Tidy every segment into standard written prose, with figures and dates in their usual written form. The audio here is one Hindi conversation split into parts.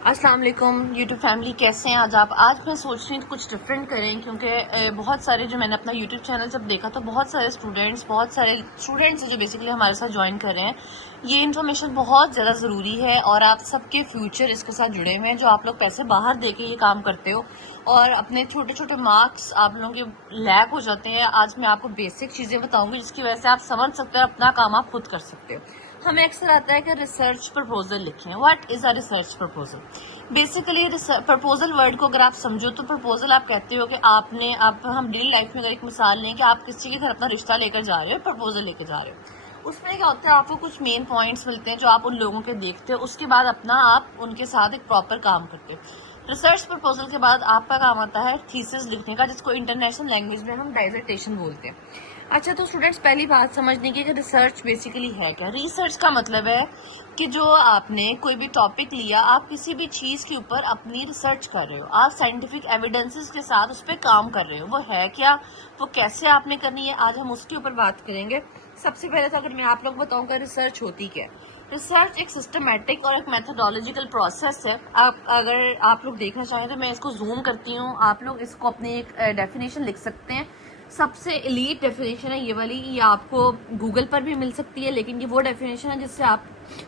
अस्सलाम वालेकुम यूट्यूब फैमिली, कैसे हैं आज मैं सोच रही हूँ कुछ डिफरेंट करें, क्योंकि बहुत सारे जो मैंने अपना यूट्यूब चैनल जब देखा तो बहुत सारे स्टूडेंट्स जो बेसिकली हमारे साथ ज्वाइन कर रहे हैं। ये इन्फॉर्मेशन बहुत ज़्यादा ज़रूरी है और आप सबके फ्यूचर इसके साथ जुड़े हुए हैं। जो आप लोग पैसे बाहर दे के ये काम करते हो और अपने छोटे छोटे मार्क्स आप लोगों के लैक हो जाते हैं। आज मैं आपको बेसिक चीज़ें बताऊंगी जिसकी वजह से आप समझ सकते हो, अपना काम आप खुद कर सकते हो। हमें अक्सर आता है कि रिसर्च प्रपोजल लिखें। What is a research proposal? Basically proposal word को अगर आप समझो तो प्रपोजल आप कहते हो कि हम डेली लाइफ में अगर एक मिसाल लें कि आप किसी के घर अपना रिश्ता लेकर जा रहे हो, प्रपोजल लेकर जा रहे हो, उसमें क्या होता है, आपको कुछ मेन पॉइंट्स मिलते हैं जो आप उन लोगों के देखते हो। उसके बाद आप उनके साथ एक प्रॉपर काम करते हो। रिसर्च प्रपोजल के बाद आपका काम आता है थीसिस लिखने का, जिसको इंटरनेशनल लैंग्वेज में हम डाइजर्टेशन बोलते हैं। अच्छा, तो स्टूडेंट्स पहली बात समझने की कि रिसर्च बेसिकली है क्या। रिसर्च का मतलब है कि जो आपने कोई भी टॉपिक लिया, आप किसी भी चीज़ के ऊपर अपनी रिसर्च कर रहे हो, आप साइंटिफिक एविडेंसेस के साथ उस पर काम कर रहे हो। वो है क्या, वो कैसे आपने करनी है, आज हम उसके ऊपर बात करेंगे। सबसे पहले तो अगर मैं आप लोग बताऊंगा रिसर्च होती क्या है। रिसर्च एक सिस्टमेटिक और एक मेथोडोलॉजिकल प्रोसेस है। अगर आप लोग देखना चाहें तो मैं इसको जूम करती हूँ, आप लोग इसको अपनी एक डेफिनेशन लिख सकते हैं। सबसे एलीट डेफिनेशन है ये वाली, ये आपको गूगल पर भी मिल सकती है, लेकिन ये वो डेफिनेशन है जिससे आप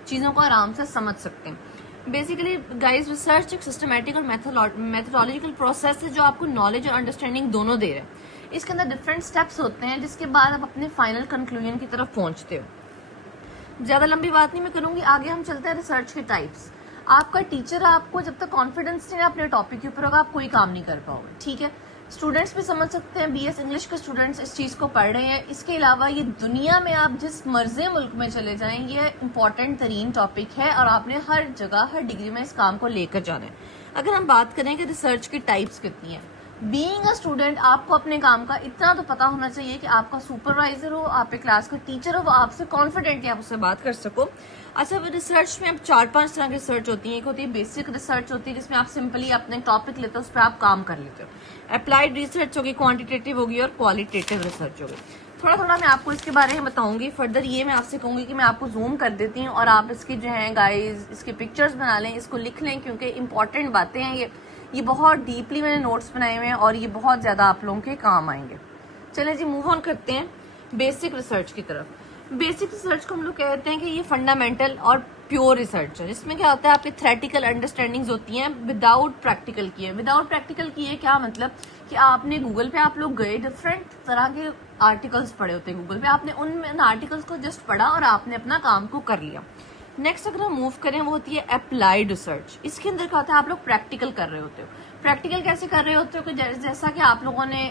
चीज़ों को आराम से समझ सकते हैं। बेसिकली गाइस, रिसर्च एक सिस्टमेटिक और मेथोडोलॉजिकल प्रोसेस है जो आपको नॉलेज और अंडरस्टैंडिंग दोनों दे रहे हैं। इसके अंदर डिफरेंट स्टेप्स होते हैं जिसके बाद आप अपने फाइनल कंक्लूजन की तरफ पहुंचते हो। ज़्यादा लंबी बात नहीं मैं करूंगी, आगे हम चलते हैं रिसर्च के टाइप्स। आपका टीचर आपको जब तक कॉन्फिडेंस नहीं अपने टॉपिक के ऊपर होगा, आप कोई काम नहीं कर पाओगे, ठीक है। स्टूडेंट्स भी समझ सकते हैं, बीएस इंग्लिश के स्टूडेंट्स इस चीज़ को पढ़ रहे हैं। इसके अलावा ये दुनिया में आप जिस मर्जी मुल्क में चले जाएं, ये इंपॉर्टेंट तरीन टॉपिक है और आपने हर जगह हर डिग्री में इस काम को लेकर जाना है। अगर हम बात करें कि रिसर्च की टाइप्स कितनी है, बीइंग अ स्टूडेंट आपको अपने काम का इतना तो पता होना चाहिए कि आपका सुपरवाइजर हो, आपके क्लास का टीचर हो, वो आपसे कॉन्फिडेंटली आप उससे बात कर सको। अच्छा, रिसर्च में अब 4-5 तरह की रिसर्च होती है। एक होती है बेसिक रिसर्च, होती है जिसमें आप सिंपली अपने टॉपिक लेते हो, उस पर आप काम कर लेते हो। अप्लाइड रिसर्च होगी, क्वांटिटेटिव होगी और क्वालिटेटिव रिसर्च होगी। थोड़ा थोड़ा मैं आपको इसके बारे में बताऊंगी। फर्दर ये मैं आपसे कहूंगी कि मैं आपको जूम कर देती हूँ और आप इसकी जो है गाइज इसके पिक्चर्स बना लें, इसको लिख लें, क्योंकि इंपॉर्टेंट बातें हैं ये बहुत डीपली मैंने नोट्स बनाए हुए हैं और ये बहुत ज़्यादा आप लोगों के काम आएंगे। चलें जी, मूव ऑन करते हैं बेसिक रिसर्च की तरफ। बेसिक रिसर्च को हम लोग कहते हैं कि ये फंडामेंटल और प्योर रिसर्च है, जिसमें क्या होता है, आपकी थ्योरेटिकल अंडरस्टैंडिंग्स होती हैं विदाउट प्रैक्टिकल किए। विदाउट प्रैक्टिकल किए क्या मतलब कि आपने गूगल पे आप लोग गए, डिफरेंट तरह के आर्टिकल्स पढ़े होते हैं गूगल पे, आपने उन आर्टिकल्स को जस्ट पढ़ा और आपने अपना काम को कर लिया। नेक्स्ट अगर हम मूव करें, वो होती है अप्लाइड रिसर्च। इसके अंदर क्या होता है, आप लोग प्रैक्टिकल कर रहे होते हो। प्रैक्टिकल कैसे कर रहे होते हो कि जैसा कि आप लोगों ने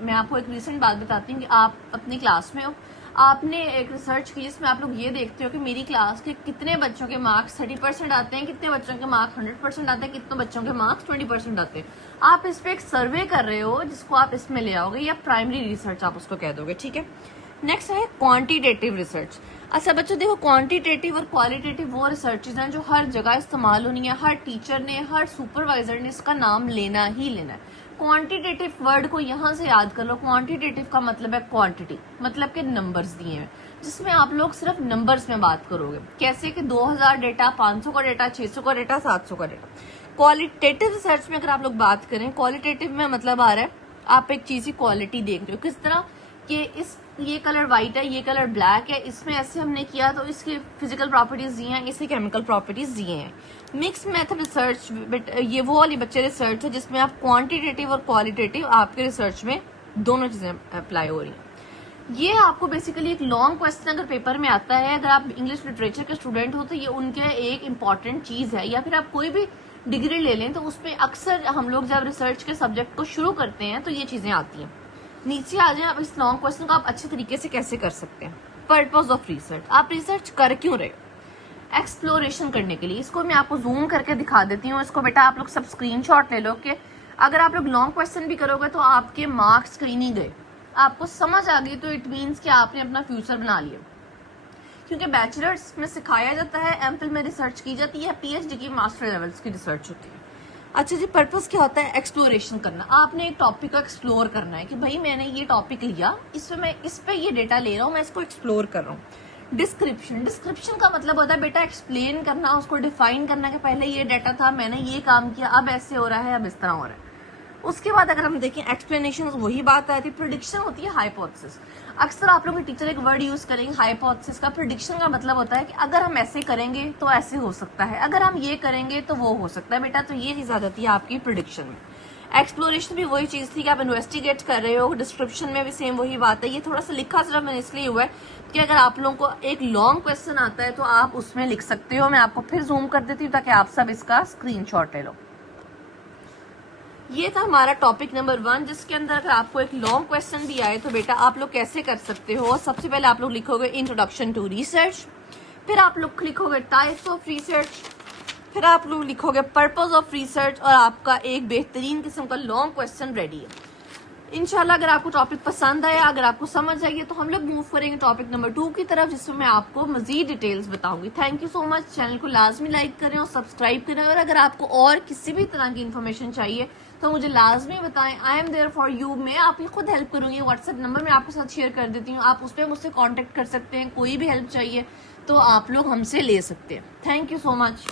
मैं आपको एक रिसेंट बात बताती हूँ कि आप अपनी क्लास में हो, आपने एक रिसर्च की जिसमें आप लोग ये देखते हो कि मेरी क्लास के कितने बच्चों के मार्क्स 30% आते हैं, कितने बच्चों के मार्क्स 100% आते हैं, कितने बच्चों के मार्क्स 20% आते हैं। आप इस पे एक सर्वे कर रहे हो जिसको आप इसमें ले आओगे, या प्राइमरी रिसर्च आप उसको कह दोगे, ठीक है। नेक्स्ट है क्वांटिटेटिव रिसर्च। अच्छा बच्चों देखो, क्वांटिटेटिव और क्वालिटेटिव वो रिसर्चेज हैं जो हर जगह इस्तेमाल होनी है, हर टीचर ने, हर सुपरवाइजर ने इसका नाम लेना ही लेना है। क्वांटिटेटिव वर्ड को यहाँ से याद कर लो। क्वांटिटेटिव का मतलब है क्वांटिटी, मतलब के नंबर्स दिए हैं, जिसमें आप लोग सिर्फ नंबर्स में बात करोगे। कैसे कि 2000 डेटा, 500 का डेटा, 600 का डेटा, 700 का डेटा। क्वालिटेटिव रिसर्च में अगर आप लोग बात करें, क्वालिटेटिव में मतलब आ रहा है आप एक चीज की क्वालिटी देख रहे हो, किस तरह कि ये कलर व्हाइट है, ये कलर ब्लैक है, इसमें ऐसे हमने किया तो इसकी फिजिकल प्रॉपर्टीज दिए हैं, इसके केमिकल प्रॉपर्टीज दिए हैं। मिक्स मेथड रिसर्च, ये वो वाली बच्चे रिसर्च है जिसमें आप क्वांटिटेटिव और क्वालिटेटिव आपके रिसर्च में दोनों चीजें अप्लाई हो रही हैं। ये आपको बेसिकली एक लॉन्ग क्वेश्चन अगर पेपर में आता है, अगर आप इंग्लिश लिटरेचर के स्टूडेंट हो तो ये उनके एक इम्पॉर्टेंट चीज है, या फिर आप कोई भी डिग्री ले लें तो उसमें अक्सर हम लोग जब रिसर्च के सब्जेक्ट को शुरू करते हैं तो ये चीजें आती हैं। नीचे आ जाए, आप इस लॉन्ग क्वेश्चन को आप अच्छे तरीके से कैसे कर सकते हैं। पर्पज ऑफ रिसर्च, आप रिसर्च कर क्यों रहे हो? एक्सप्लोरेशन करने के लिए। इसको मैं आपको जूम करके दिखा देती हूँ। इसको बेटा आप लोग सब स्क्रीनशॉट ले लो कि अगर आप लोग लॉन्ग क्वेश्चन भी करोगे तो आपके मार्क्स कहीं नहीं गए, आपको समझ आ गई तो इट मीन्स कि आपने अपना फ्यूचर बना लिया। क्योंकि बैचलर्स में सिखाया जाता है, एमफिल में रिसर्च की जाती है, पीएचडी की मास्टर लेवल्स की रिसर्च होती है। अच्छा जी, पर्पस क्या होता है? एक्सप्लोरेशन करना। आपने एक टॉपिक को एक्सप्लोर करना है कि भाई मैंने ये टॉपिक लिया, इसमें मैं इस पे ये डेटा ले रहा हूँ, मैं इसको एक्सप्लोर कर रहा हूँ। डिस्क्रिप्शन, डिस्क्रिप्शन का मतलब होता है बेटा एक्सप्लेन करना, उसको डिफाइन करना कि पहले ये डाटा था, मैंने ये काम किया, अब ऐसे हो रहा है, अब इस तरह हो रहा है। उसके बाद अगर हम देखें एक्सप्लेनेशन, वही बात आती है। प्रेडिक्शन होती है हाइपोथेसिस। अक्सर आप लोग के टीचर एक वर्ड यूज करेंगे हाइपोथेसिस का। प्रेडिक्शन का मतलब होता है कि अगर हम ऐसे करेंगे तो ऐसे हो सकता है, अगर हम ये करेंगे तो वो हो सकता है बेटा। तो ये चीज आ जाती है आपकी प्रेडिक्शन में। एक्सप्लोरेशन भी वही चीज थी कि आप इन्वेस्टिगेट कर रहे हो। डिस्क्रिप्शन में भी सेम वही बात है। ये थोड़ा सा लिखा सिर्फ मैंने इसलिए हुआ है कि अगर आप लोगों को एक लॉन्ग क्वेश्चन आता है तो आप उसमें लिख सकते हो। मैं आपको फिर जूम कर देती हूँ ताकि आप सब इसका स्क्रीनशॉट ले लो। ये था हमारा टॉपिक नंबर 1, जिसके अंदर अगर आपको एक लॉन्ग क्वेश्चन भी आए तो बेटा आप लोग कैसे कर सकते हो। सबसे पहले आप लोग लिखोगे इंट्रोडक्शन टू रिसर्च, फिर आप लोग लिखोगे टाइप्स ऑफ रिसर्च, फिर आप लोग लिखोगे पर्पस ऑफ रिसर्च, और आपका एक बेहतरीन किस्म का लॉन्ग क्वेश्चन रेडी है। इंशाल्लाह अगर आपको टॉपिक पसंद आया, अगर आपको समझ आई है, तो हम लोग मूव करेंगे टॉपिक नंबर 2 की तरफ, जिसमें मैं आपको मजीद डिटेल्स बताऊंगी। Thank you so much. Channel को लाजमी लाइक करें और सब्सक्राइब करें, और अगर आपको और किसी भी तरह की इन्फॉर्मेशन चाहिए तो मुझे लाजमी बताएं। I am there for you. मैं आपकी खुद हेल्प करूंगी। व्हाट्सएप नंबर मैं आपके साथ शेयर कर देती हूँ, आप उस पर मुझसे कॉन्टेक्ट कर सकते हैं। कोई भी हेल्प चाहिए तो आप लोग हमसे ले सकते हैं। Thank you so much.